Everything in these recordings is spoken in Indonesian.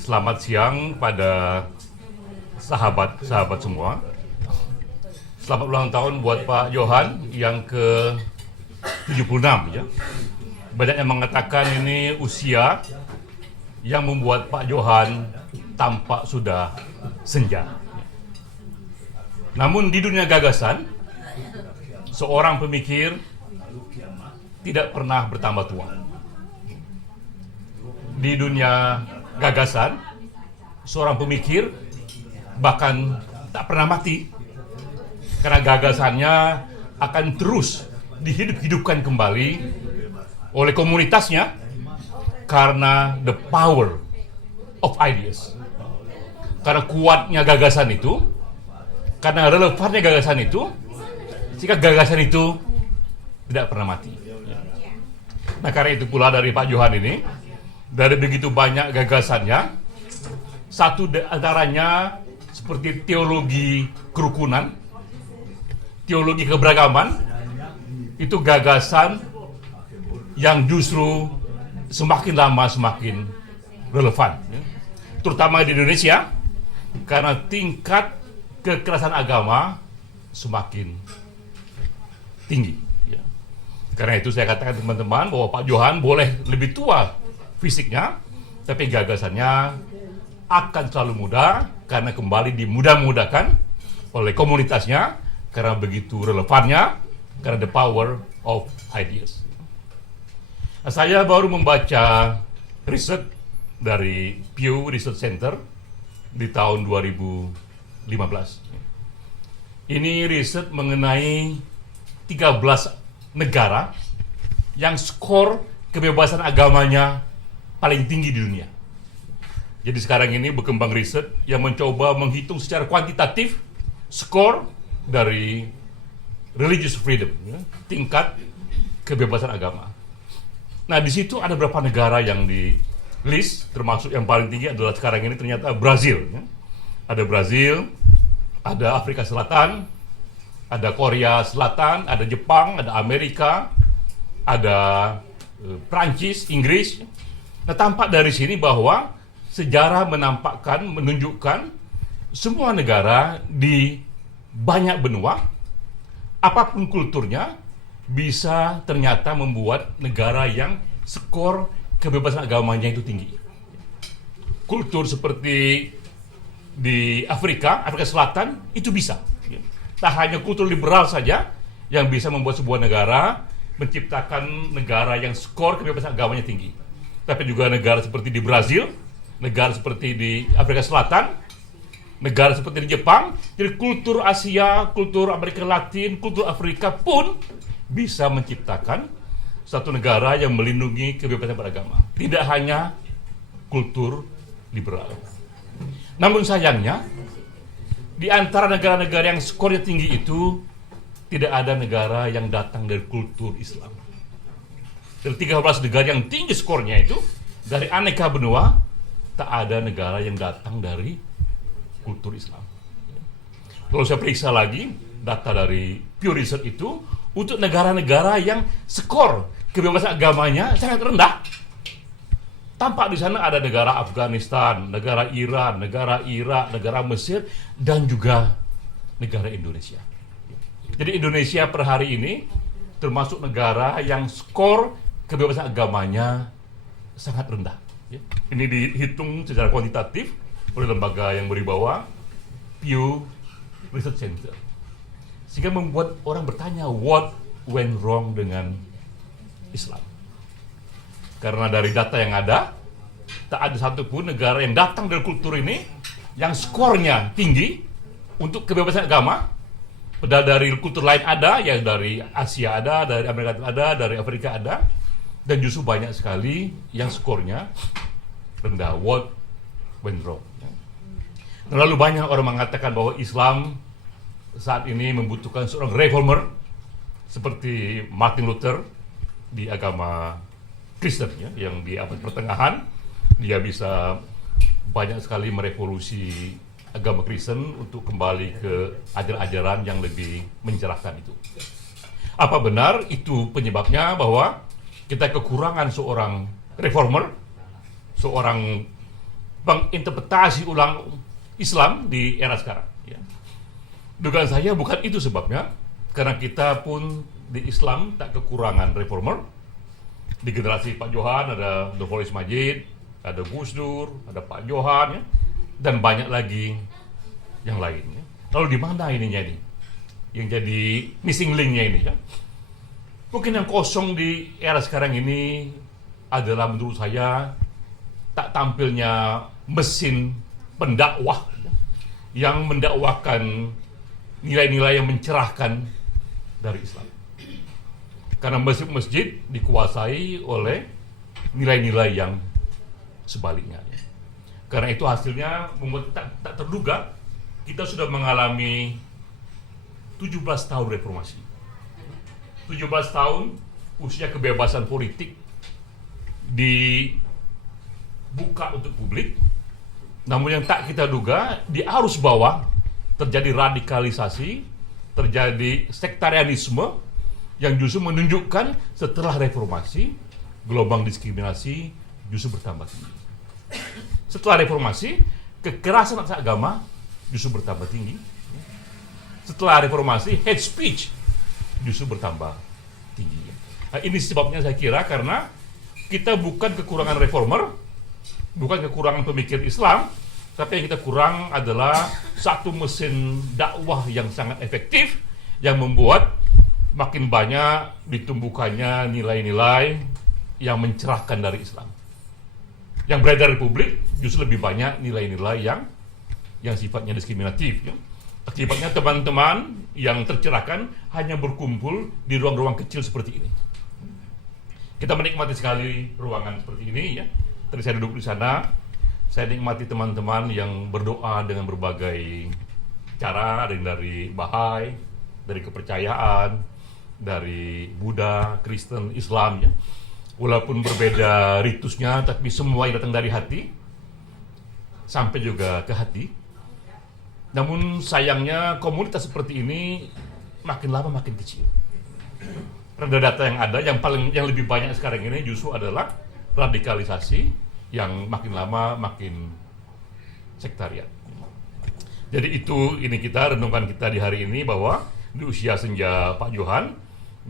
Selamat siang pada sahabat-sahabat semua. Selamat ulang tahun buat Pak Johan yang ke-76 ya. Banyak yang mengatakan ini usia yang membuat Pak Johan tampak sudah senja. Namun di dunia gagasan, seorang pemikir tidak pernah bertambah tua. Di dunia gagasan, seorang pemikir bahkan tak pernah mati, karena gagasannya akan terus dihidup-hidupkan kembali oleh komunitasnya karena the power of ideas. Karena kuatnya gagasan itu, karena relevannya gagasan itu, jika gagasan itu tidak pernah mati. Nah, karena itu pula dari Pak Johan ini, dari begitu banyak gagasannya, satu antaranya seperti teologi kerukunan, teologi keberagaman, itu gagasan yang justru semakin lama semakin relevan, ya. Terutama di Indonesia, karena tingkat kekerasan agama semakin tinggi. Karena itu saya katakan teman-teman bahwa Pak Johan boleh lebih tua fisiknya, tapi gagasannya akan selalu muda karena kembali dimudah-mudahkan oleh komunitasnya karena begitu relevannya, karena the power of ideas. Nah, saya baru membaca riset dari Pew Research Center di tahun 2015. Ini riset mengenai 13 negara yang skor kebebasan agamanya paling tinggi di dunia. Jadi sekarang ini berkembang riset yang mencoba menghitung secara kuantitatif skor dari religious freedom, ya, tingkat kebebasan agama. Nah, di situ ada beberapa negara yang di list, termasuk yang paling tinggi adalah sekarang ini ternyata Brazil. Ya. Ada Brazil, ada Afrika Selatan, ada Korea Selatan, ada Jepang, ada Amerika, ada Prancis, Inggris. Nah, tampak dari sini bahwa sejarah menunjukkan semua negara di banyak benua, apapun kulturnya, bisa ternyata membuat negara yang skor kebebasan agamanya itu tinggi. Kultur seperti di Afrika Selatan itu bisa. Tak hanya kultur liberal saja yang bisa membuat sebuah negara menciptakan negara yang skor kebebasan agamanya tinggi, tapi juga negara seperti di Brazil, negara seperti di Afrika Selatan, negara seperti di Jepang. Jadi kultur Asia, kultur Amerika Latin, kultur Afrika pun bisa menciptakan satu negara yang melindungi kebebasan beragama. Tidak hanya kultur liberal. Namun sayangnya, di antara negara-negara yang skornya tinggi itu, tidak ada negara yang datang dari kultur Islam. Dari 13 negara yang tinggi skornya itu, dari aneka benua, tak ada negara yang datang dari kultur Islam. Kalau saya periksa lagi, data dari Pew Research itu, untuk negara-negara yang skor kebebasan agamanya sangat rendah, tampak di sana ada negara Afghanistan, negara Iran, negara Irak, negara Mesir, dan juga negara Indonesia. Jadi Indonesia per hari ini termasuk negara yang skor kebebasan agamanya sangat rendah. Ini dihitung secara kuantitatif oleh lembaga yang berwibawa, Pew Research Center. Sehingga membuat orang bertanya, what went wrong dengan Islam? Karena dari data yang ada, tak ada satupun negara yang datang dari kultur ini yang skornya tinggi untuk kebebasan agama. Padahal dari kultur lain ada, ya dari Asia ada, dari Amerika ada, dari Afrika ada, dan justru banyak sekali yang skornya rendah. What went wrong? Terlalu banyak orang mengatakan bahwa Islam saat ini membutuhkan seorang reformer seperti Martin Luther di agama Kristen, ya, yang di abad pertengahan dia bisa banyak sekali merevolusi agama Kristen untuk kembali ke ajaran-ajaran yang lebih mencerahkan itu. Apa benar itu penyebabnya bahwa kita kekurangan seorang reformer, seorang menginterpretasi ulang Islam di era sekarang. Ya. Dugaan saya bukan itu sebabnya, karena kita pun di Islam tak kekurangan reformer. Di generasi Pak Johan ada Nurholis Majid, ada Gus Dur, ada Pak Johan, ya, dan banyak lagi yang lain. Ya. Lalu di mana ininya ini? Yang jadi missing link-nya ini, ya? Mungkin yang kosong di era sekarang ini adalah menurut saya tak tampilnya mesin pendakwah, ya, yang mendakwakan nilai-nilai yang mencerahkan dari Islam. Karena masjid-masjid dikuasai oleh nilai-nilai yang sebaliknya. Karena itu hasilnya membuat tak terduga kita sudah mengalami 17 tahun reformasi. 17 tahun usia kebebasan politik dibuka untuk publik. Namun yang tak kita duga, di arus bawah terjadi radikalisasi, terjadi sektarianisme yang justru menunjukkan setelah reformasi, gelombang diskriminasi justru bertambah tinggi. Setelah reformasi, kekerasan atas agama justru bertambah tinggi. Setelah reformasi, hate speech justru bertambah tinggi. Nah, ini sebabnya saya kira karena kita bukan kekurangan reformer, bukan kekurangan pemikir Islam, tapi yang kita kurang adalah satu mesin dakwah yang sangat efektif yang membuat makin banyak ditumbuhkannya nilai-nilai yang mencerahkan dari Islam. Yang beredar di publik justru lebih banyak nilai-nilai yang sifatnya diskriminatif. Ya. Akibatnya teman-teman yang tercerahkan hanya berkumpul di ruang-ruang kecil seperti ini. Kita menikmati sekali ruangan seperti ini, ya. Tadi saya duduk di sana, saya nikmati teman-teman yang berdoa dengan berbagai cara, ada yang dari Bahai, dari kepercayaan, dari Buddha, Kristen, Islam, ya. Walaupun berbeda ritusnya, tapi semua yang datang dari hati, sampai juga ke hati. Namun sayangnya komunitas seperti ini makin lama makin kecil. Karena data yang ada, yang lebih banyak sekarang ini justru adalah radikalisasi yang makin lama makin sektarian. Jadi ini kita renungkan kita di hari ini bahwa di usia senja Pak Johan,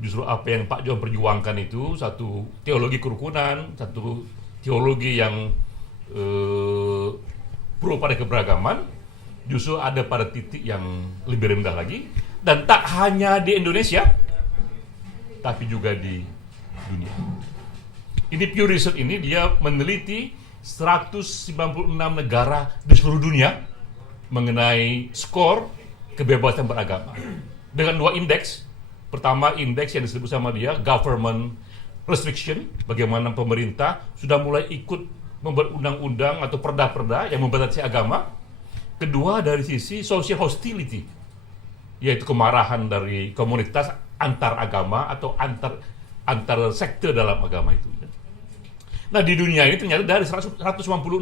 justru apa yang Pak Johan perjuangkan itu satu teologi kerukunan, satu teologi yang pro pada keberagaman, justru ada pada titik yang lebih rendah lagi, dan tak hanya di Indonesia tapi juga di dunia. Ini Pew Research ini dia meneliti 196 negara di seluruh dunia mengenai skor kebebasan beragama dengan dua indeks. Pertama, indeks yang disebut sama dia government restriction, bagaimana pemerintah sudah mulai ikut membuat undang-undang atau perda-perda yang membatasi agama. Kedua, dari sisi social hostility, yaitu kemarahan dari komunitas antar agama atau antar sekte dalam agama itu. Nah, di dunia ini ternyata dari 196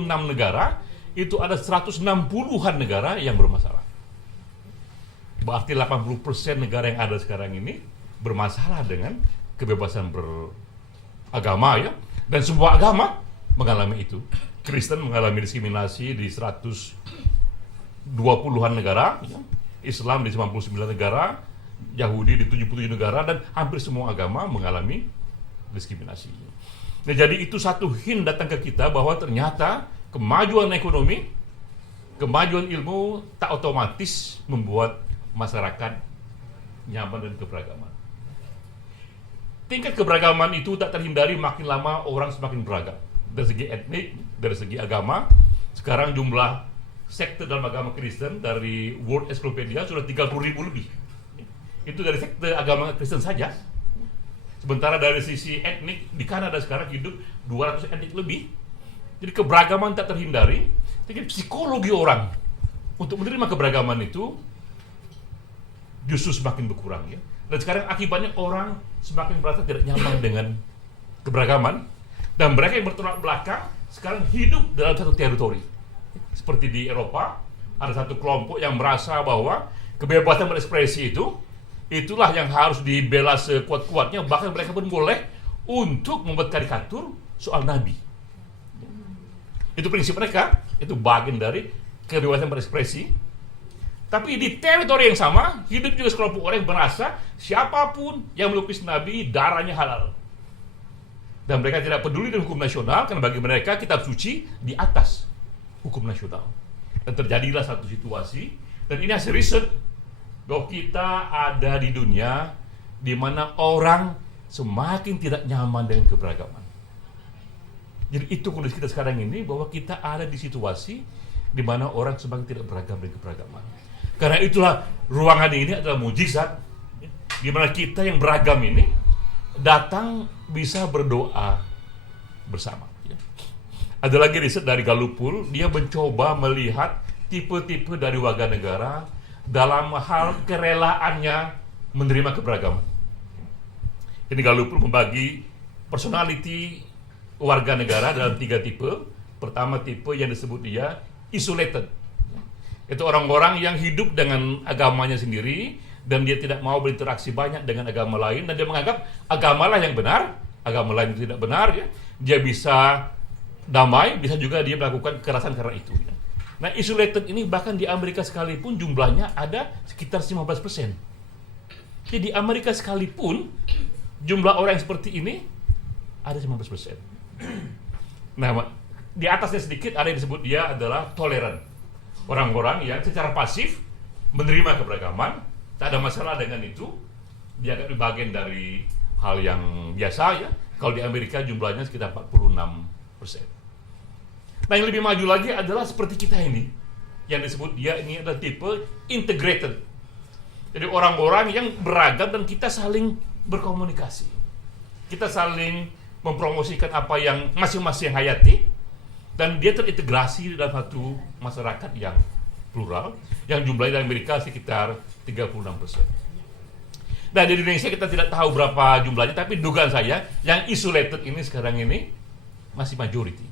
negara, itu ada 160-an negara yang bermasalah. Berarti 80% negara yang ada sekarang ini bermasalah dengan kebebasan beragama, ya. Dan semua agama mengalami itu. Kristen mengalami diskriminasi di 120-an negara, ya. Islam di 99 negara, Yahudi di 77 negara, dan hampir semua agama mengalami diskriminasi. Nah, jadi itu satu hint datang ke kita bahwa ternyata kemajuan ekonomi, kemajuan ilmu tak otomatis membuat masyarakat nyaman dan keberagaman. Tingkat keberagaman itu tak terhindari, makin lama orang semakin beragam. Dari segi etnik, dari segi agama, sekarang jumlah sekte dalam agama Kristen dari World Encyclopedia sudah 30.000 lebih. Itu dari sekte agama Kristen saja. Sementara dari sisi etnik, di Kanada sekarang hidup 200 etnik lebih. Jadi keberagaman tak terhindari. Jadi psikologi orang untuk menerima keberagaman itu justru semakin berkurang, ya. Dan sekarang akibatnya orang semakin merasa tidak nyaman dengan keberagaman, dan mereka yang bertolak belakang sekarang hidup dalam satu teritori. Seperti di Eropa, ada satu kelompok yang merasa bahwa kebebasan berekspresi itulah yang harus dibela sekuat-kuatnya, bahkan mereka pun boleh untuk membuat karikatur soal Nabi. Itu prinsip mereka. itu bagian dari kebebasan berekspresi. Tapi di teritori yang sama, hidup juga sekelompok orang yang merasa siapapun yang melukis Nabi, darahnya halal. Dan mereka tidak peduli dengan hukum nasional, karena bagi mereka kitab suci di atas hukum nasional. Dan terjadilah satu situasi, dan ini hasil riset, bahwa kita ada di dunia di mana orang semakin tidak nyaman dengan keberagaman. Jadi itu kondisi kita sekarang ini, bahwa kita ada di situasi di mana orang semakin tidak beragam dengan keberagaman. Karena itulah ruangan ini adalah mujizat, di mana kita yang beragam ini datang bisa berdoa bersama. Ada lagi riset dari Gallup, dia mencoba melihat tipe-tipe dari warga negara dalam hal kerelaannya menerima keberagaman. Ini Gallup membagi personality warga negara dalam 3 tipe. Pertama, tipe yang disebut dia isolated. Itu orang-orang yang hidup dengan agamanya sendiri dan dia tidak mau berinteraksi banyak dengan agama lain, dan dia menganggap agamalah yang benar, agama lain itu tidak benar, ya. Dia bisa damai, bisa juga dia melakukan kekerasan karena itu. Ya. Nah, isolated ini bahkan di Amerika sekalipun jumlahnya ada sekitar 15%. Jadi di Amerika sekalipun jumlah orang yang seperti ini ada 15%. Nah, di atasnya sedikit ada yang disebut dia adalah toleran. Orang-orang yang secara pasif menerima keberagaman, tak ada masalah dengan itu, dia akan bagian dari hal yang biasa, ya. Kalau di Amerika jumlahnya sekitar 46%. Nah, yang lebih maju lagi adalah seperti kita ini, yang disebut dia ini adalah tipe integrated. Jadi orang-orang yang beragam dan kita saling berkomunikasi, kita saling mempromosikan apa yang masing-masing hayati, dan dia terintegrasi dalam satu masyarakat yang plural, yang jumlahnya di Amerika sekitar 36%. Nah, di Indonesia kita tidak tahu berapa jumlahnya, tapi dugaan saya yang isolated ini sekarang ini masih majority.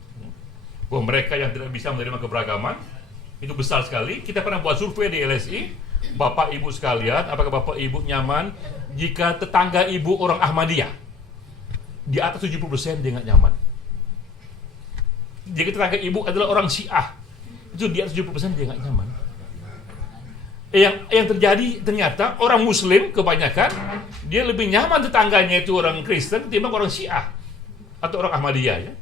Bahwa mereka yang tidak bisa menerima keberagaman itu besar sekali. Kita pernah buat survei di LSI, Bapak Ibu sekalian, apakah Bapak Ibu nyaman jika tetangga Ibu orang Ahmadiyah? Di atas 70% dia nggak nyaman. Jika tetangga Ibu adalah orang Syiah, itu di atas 70% dia nggak nyaman. Yang terjadi ternyata orang Muslim kebanyakan dia lebih nyaman tetangganya itu orang Kristen ketimbang orang Syiah atau orang Ahmadiyah, ya.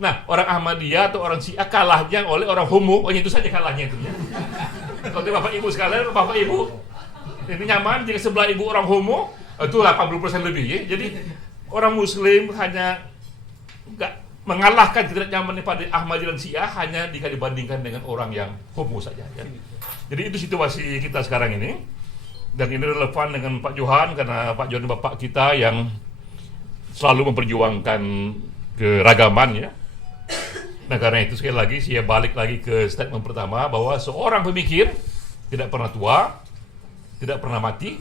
Nah, orang Ahmadiyah atau orang Syiah kalahnya oleh orang homo, itu saja kalahnya itu, ya. Kalau Bapak Ibu sekalian, Bapak Ibu ini nyaman jika sebelah Ibu orang homo, itu 80% lebih, ya. Jadi orang Muslim hanya nggak mengalahkan ketidaknyamanan pada Ahmadiyah dan Syiah hanya jika dibandingkan dengan orang yang homo saja, ya. Jadi itu situasi kita sekarang ini, dan ini relevan dengan Pak Johan karena Pak Johan Bapak kita yang selalu memperjuangkan keragaman, ya. Nah, karena itu sekali lagi saya balik lagi ke statement pertama bahwa seorang pemikir tidak pernah tua, tidak pernah mati,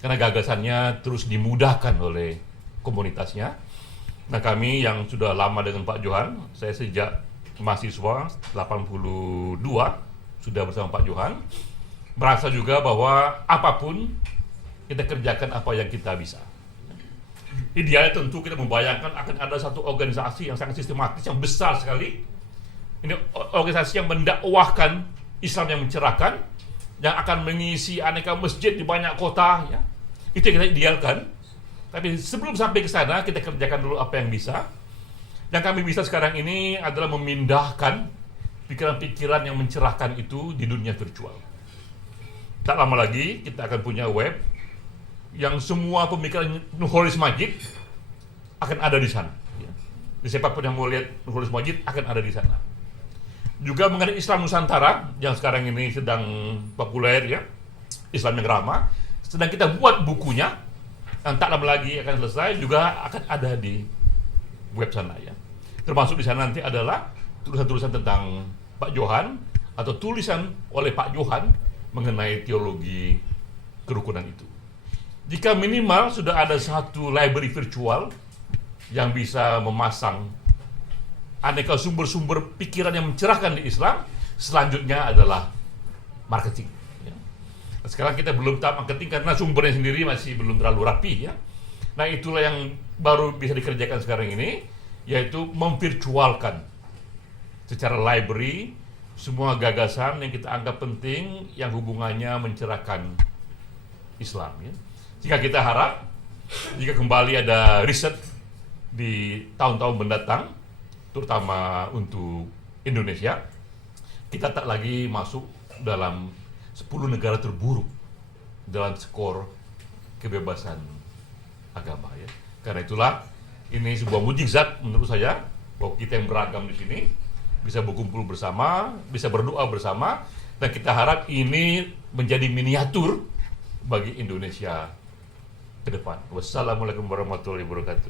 karena gagasannya terus dimudahkan oleh komunitasnya. Nah, kami yang sudah lama dengan Pak Johan, saya sejak mahasiswa 82 sudah bersama Pak Johan, merasa juga bahwa apapun kita kerjakan apa yang kita bisa. Idealnya tentu kita membayangkan akan ada satu organisasi yang sangat sistematis, yang besar sekali. Ini organisasi yang mendakwahkan Islam yang mencerahkan, yang akan mengisi aneka masjid di banyak kota, ya. Itu yang kita idealkan. Tapi sebelum sampai ke sana, kita kerjakan dulu apa yang bisa. Yang kami bisa sekarang ini adalah memindahkan pikiran-pikiran yang mencerahkan itu di dunia virtual. Tak lama lagi kita akan punya web yang semua pemikiran Nurholis Majid akan ada di sana. Jadi siapapun yang mau lihat Nurholis Majid akan ada di sana. Juga mengenai Islam Nusantara yang sekarang ini sedang populer, ya, Islam yang ramah, sedang kita buat bukunya, dan tak lama lagi akan selesai, juga akan ada di web sana, ya. Termasuk di sana nanti adalah tulisan-tulisan tentang Pak Johan atau tulisan oleh Pak Johan mengenai teologi kerukunan itu. Jika minimal sudah ada satu library virtual yang bisa memasang aneka sumber-sumber pikiran yang mencerahkan di Islam, selanjutnya adalah marketing, ya. Sekarang kita belum tahap marketing karena sumbernya sendiri masih belum terlalu rapi, ya. Nah, itulah yang baru bisa dikerjakan sekarang ini, yaitu memvirtualkan secara library semua gagasan yang kita anggap penting yang hubungannya mencerahkan Islam. Ya. Jika kita harap, jika kembali ada riset di tahun-tahun mendatang, terutama untuk Indonesia, kita tak lagi masuk dalam 10 negara terburuk dalam skor kebebasan agama. Ya. Karena itulah ini sebuah mukjizat menurut saya bahwa kita yang beragam di sini bisa berkumpul bersama, bisa berdoa bersama, dan kita harap ini menjadi miniatur bagi Indonesia ke depan. Wassalamualaikum warahmatullahi wabarakatuh.